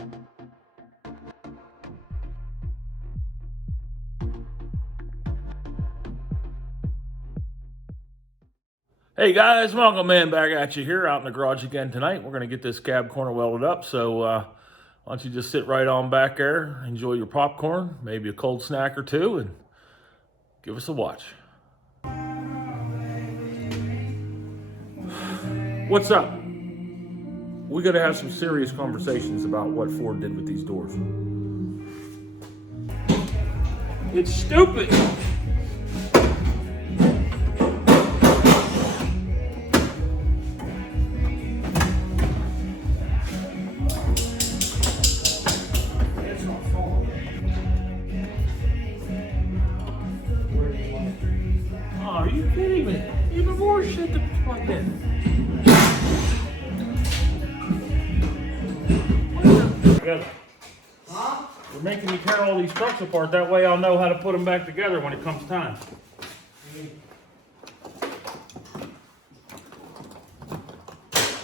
Hey guys, Mongo Man back at you here out in the garage again tonight. We're going to get this cab corner welded up, so why don't you just sit right on back there, enjoy your popcorn, maybe a cold snack or two, and give us a watch. What's up? We got to have some serious conversations about what Ford did with these doors. It's stupid. Are you kidding me? Even more shit to plug in. Huh? You're making me tear all these trucks apart. That way I'll know how to put them back together when it comes time.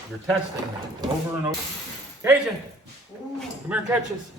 You're testing me over and over. Cajun, come here and catch us.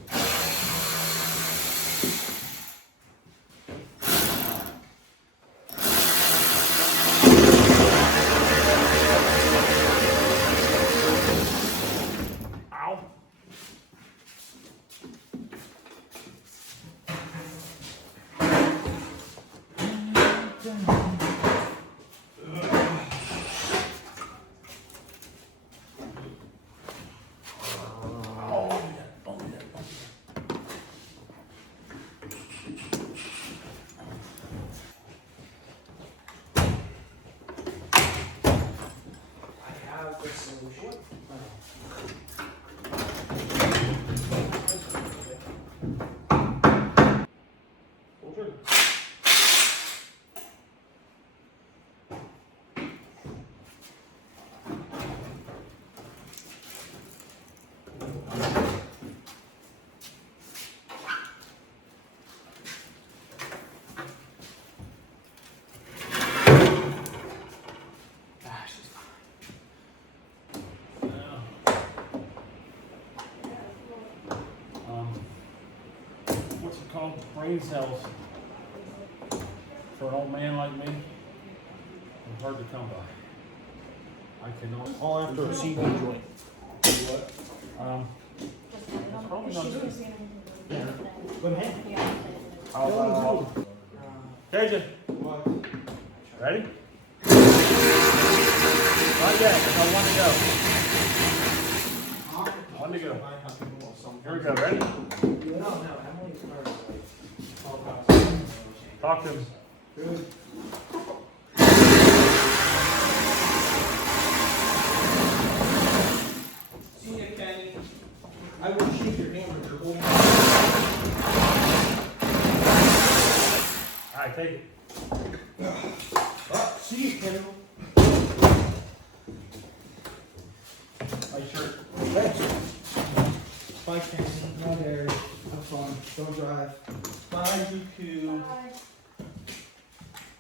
What's it called? Brain cells. For an old man like me, they're hard to come by. I cannot. All after a CD joint. What? It's probably not good. But hey, Cajun, ready? Not yet. I want to go. One to go. Here we go. Ready? Talk to him. Good. See you, Kenny. I will shake your hand with your whole All right, take it. See you, Kenny. Nice shirt. Thanks. Bye, Kenny. Bye, Derek. Have fun. Don't drive. Bye, you.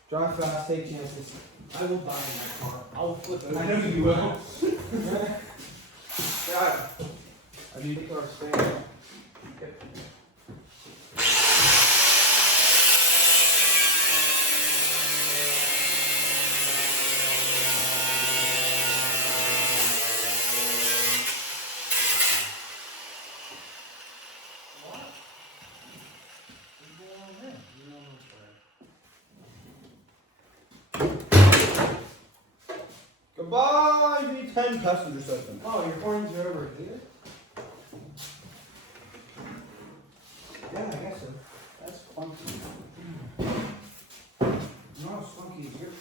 Drive fast, take chances. I will buy my car. I will flip it. I know you will. God. I need the car to stay. Okay. Goodbye, V10 passenger system. Oh, your horns are over here? Yeah, I guess so. That's funky. Not as funky as your.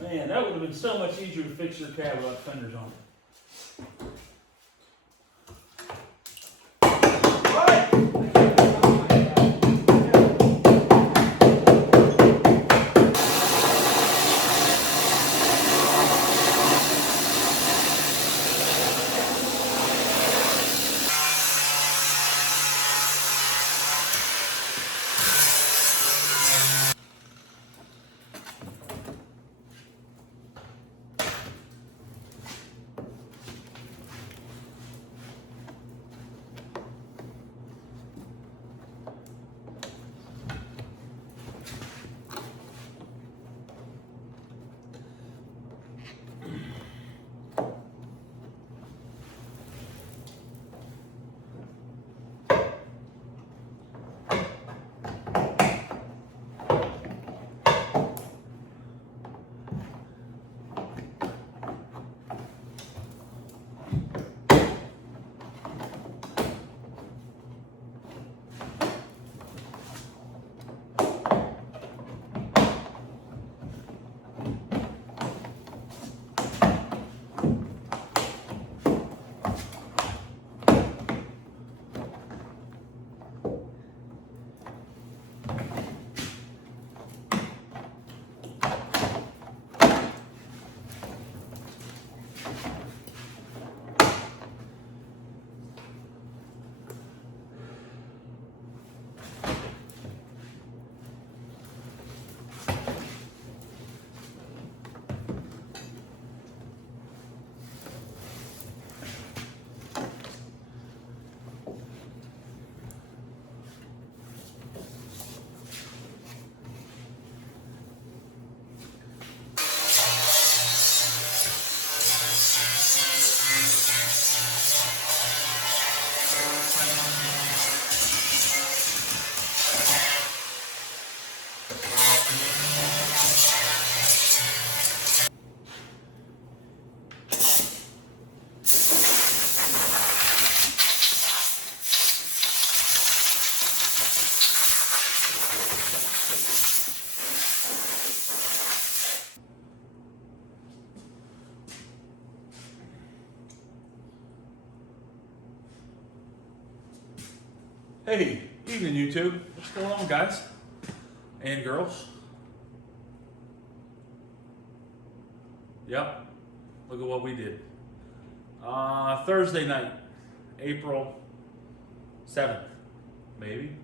Man, that would have been so much easier to fix your cab without fenders on it. Hey, evening YouTube. What's going on, guys and girls? Yep, look at what we did. Thursday night, April 7th, maybe.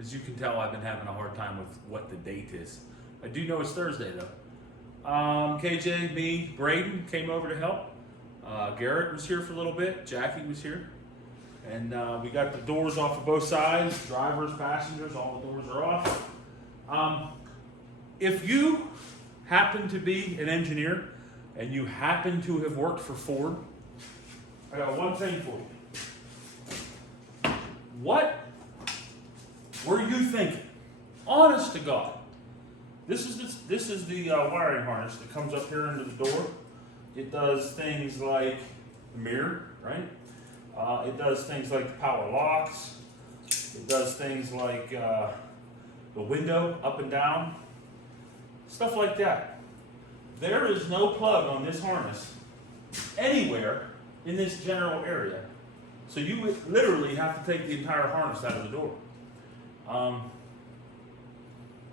As you can tell, I've been having a hard time with what the date is. I do know it's Thursday though. KJ, me, Braden came over to help. Garrett was here for a little bit. Jackie was here. And we got the doors off of both sides, drivers, passengers, all the doors are off. If you happen to be an engineer and you happen to have worked for Ford, I got one thing for you. What were you thinking? Honest to God. This is the wiring harness that comes up here into the door. It does things like the mirror, right? It does things like the power locks. It does things like the window up and down. Stuff like that. There is no plug on this harness anywhere in this general area. So you would literally have to take the entire harness out of the door.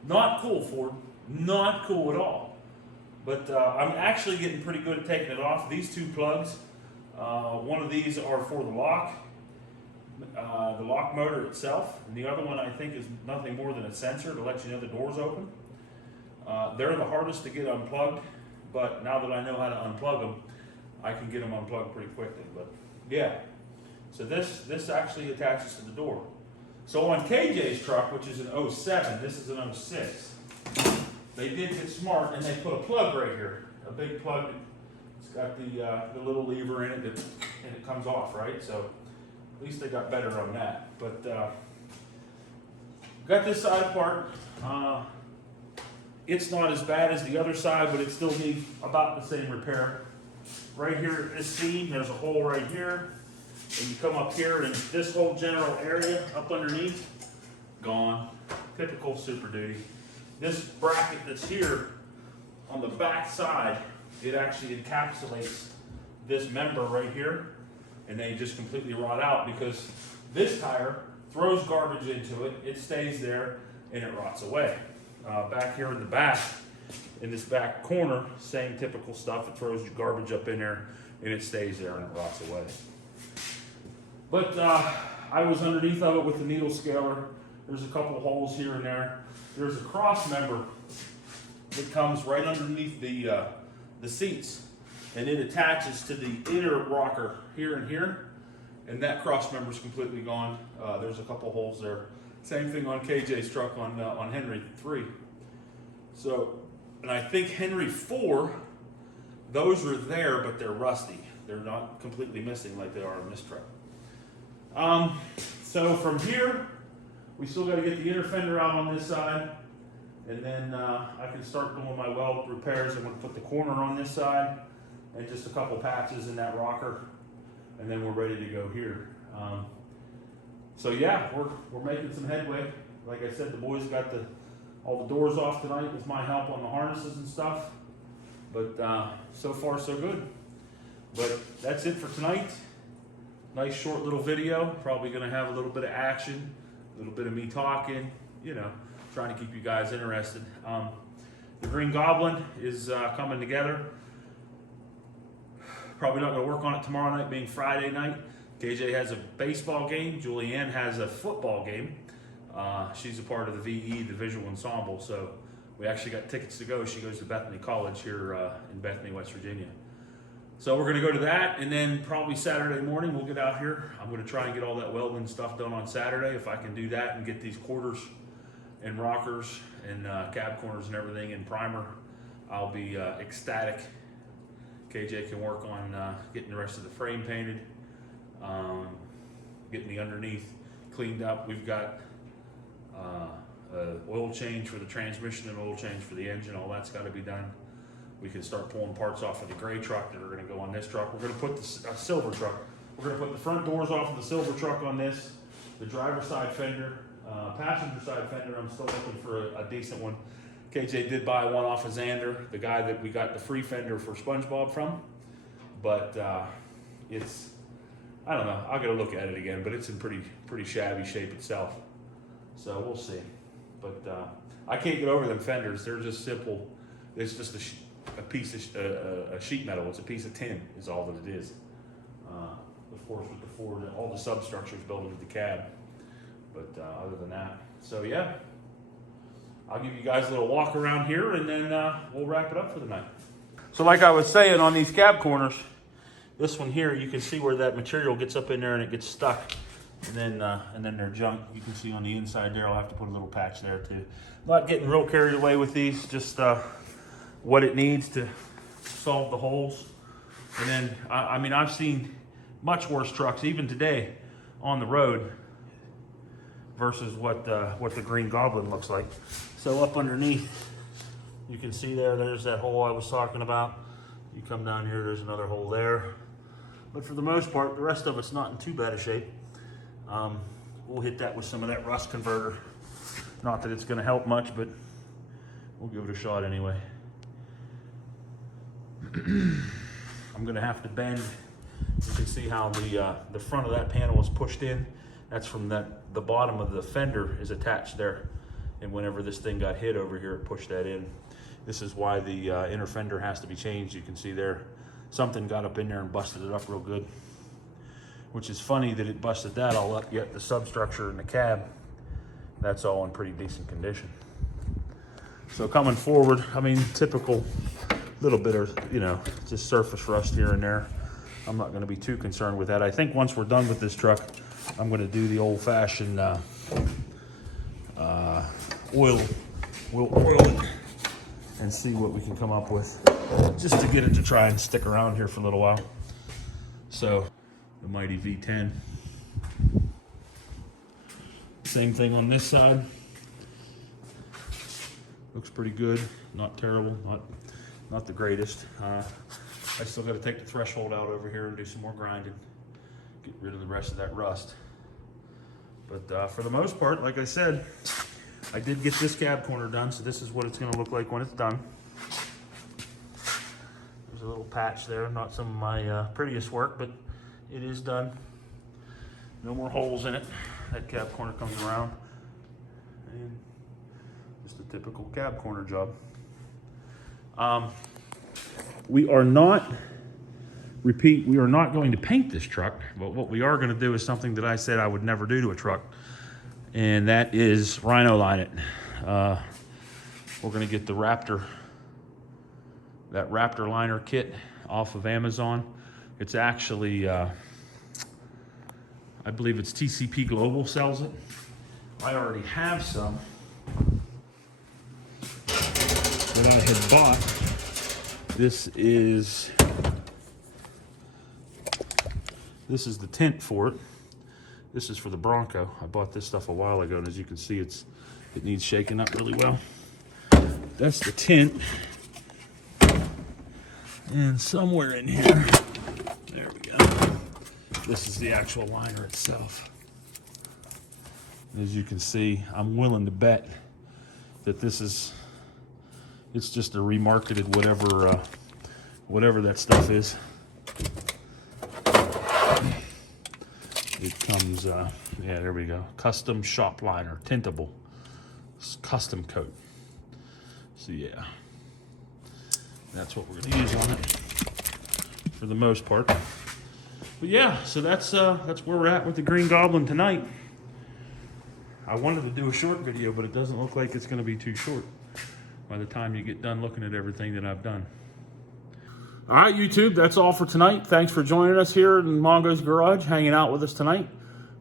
Not cool, Ford. Not cool at all. But I'm actually getting pretty good at taking it off. These two plugs, one of these are for the lock motor itself, and the other one I think is nothing more than a sensor to let you know the door's open. They're the hardest to get unplugged, but now that I know how to unplug them, I can get them unplugged pretty quickly. But yeah, so this actually attaches to the door. So on KJ's truck, which is an 07, this is an 06, they did get smart and they put a plug right here, a big plug. It's got the little lever in it and it comes off, right? So at least they got better on that. But got this side apart. It's not as bad as the other side, but it still needs about the same repair. Right here at this seam, there's a hole right here. And you come up here and this whole general area up underneath, gone. Typical Super Duty. This bracket that's here on the back side, it actually encapsulates this member right here, and they just completely rot out because this tire throws garbage into it, it stays there, and it rots away. Back here in the back, in this back corner, same typical stuff. It throws garbage up in there, and it stays there, and it rots away. But I was underneath of it with the needle scaler. There's a couple holes here and there. There's a cross member that comes right underneath the seats, and it attaches to the inner rocker here and here, and that cross member is completely gone. There's a couple holes there. Same thing on KJ's truck on Henry 3. So, and I think Henry 4, those are there, but they're rusty. They're not completely missing like they are on this truck. So from here, we still got to get the inner fender out on this side, and then I can start doing my weld repairs. I'm going to put the corner on this side, and just a couple patches in that rocker, and then we're ready to go here. So yeah, we're making some headway. Like I said, the boys got all the doors off tonight with my help on the harnesses and stuff. But so far so good. But that's it for tonight. Nice short little video. Probably gonna have a little bit of action, a little bit of me talking, you know, trying to keep you guys interested. The Green Goblin is coming together. Probably not gonna work on it tomorrow night, being Friday night. KJ has a baseball game. Julianne has a football game. She's a part of the VE, the visual ensemble, so we actually got tickets to go. She goes to Bethany College here in Bethany, West Virginia. So we're gonna go to that, and then probably Saturday morning we'll get out here. I'm gonna try and get all that welding stuff done on Saturday. If I can do that and get these quarters and rockers and cab corners and everything in primer, I'll be ecstatic. KJ can work on getting the rest of the frame painted, getting the underneath cleaned up. We've got oil change for the transmission and oil change for the engine. All that's got to be done. We can start pulling parts off of the gray truck that are going to go on this truck. We're going to put the silver truck. We're going to put the front doors off of the silver truck on this, the driver's side fender, passenger side fender. I'm still looking for a decent one. KJ did buy one off of Xander, the guy that we got the free fender for SpongeBob from, but it's I don't know. I'll get a look at it again, but it's in pretty shabby shape itself. So we'll see. But I can't get over them fenders. They're just simple. It's just a piece of a sheet metal. It's a piece of tin is all that it is. Of course, with the Ford, all the substructures built into the cab. But other than that, so yeah, I'll give you guys a little walk around here, and then we'll wrap it up for the night. So like I was saying, on these cab corners, this one here, you can see where that material gets up in there and it gets stuck, and then they're junk. You can see on the inside there, I'll have to put a little patch there too. Not getting real carried away with these, just what it needs to solve the holes. And then, I mean, I've seen much worse trucks, even today, on the road, versus what the green Goblin looks like. So up underneath, you can see there's that hole I was talking about. You come down here, there's another hole there. But for the most part, the rest of it's not in too bad a shape. We'll hit that with some of that rust converter. Not that it's gonna help much, but we'll give it a shot anyway. I'm gonna have to bend. You can see how the front of that panel is pushed in. That's from the bottom of the fender is attached there. And whenever this thing got hit over here, it pushed that in. This is why the inner fender has to be changed. You can see there, something got up in there and busted it up real good. Which is funny that it busted that all up, yet the substructure in the cab, that's all in pretty decent condition. So coming forward, I mean, typical little bit of, just surface rust here and there. I'm not gonna be too concerned with that. I think once we're done with this truck, I'm gonna do the old-fashioned we'll oil it and see what we can come up with, just to get it to try and stick around here for a little while. So, the mighty V10. Same thing on this side. Looks pretty good, not terrible, not the greatest. I still got to take the threshold out over here and do some more grinding, get rid of the rest of that rust. But for the most part, like I said, I did get this cab corner done, so this is what it's going to look like when it's done. There's a little patch there, not some of my prettiest work, but it is done. No more holes in it. That cab corner comes around, and just a typical cab corner job. We are not going to paint this truck, but what we are going to do is something that I said I would never do to a truck, and that is rhino line it. We're going to get the Raptor, that Raptor liner kit off of Amazon. It's actually, I believe it's TCP Global sells it. I already have some that I had bought. This is the tint for it. This is for the Bronco. I bought this stuff a while ago, and as you can see, it needs shaking up really well. That's the tint. And somewhere in here, there we go. This is the actual liner itself. As you can see, I'm willing to bet that it's just a remarketed whatever that stuff is. It comes, yeah, there we go. Custom shop liner, tintable, custom coat. So yeah, that's what we're gonna use on it for the most part. But yeah, so that's where we're at with the Green Goblin tonight. I wanted to do a short video, but it doesn't look like it's gonna be too short by the time you get done looking at everything that I've done. All right, YouTube, that's all for tonight. Thanks for joining us here in Mongo's Garage, hanging out with us tonight.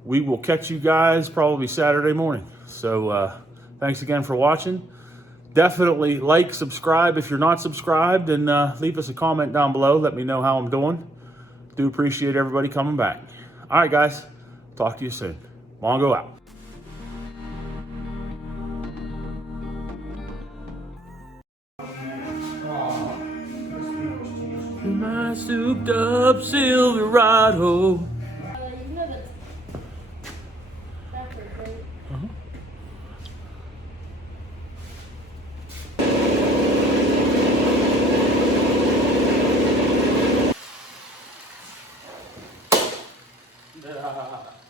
We will catch you guys probably Saturday morning. So thanks again for watching. Definitely like, subscribe if you're not subscribed, and leave us a comment down below. Let me know how I'm doing. Do appreciate everybody coming back. All right, guys, talk to you soon. Mongo out. My souped up Silverado. You know that's great. Yeah.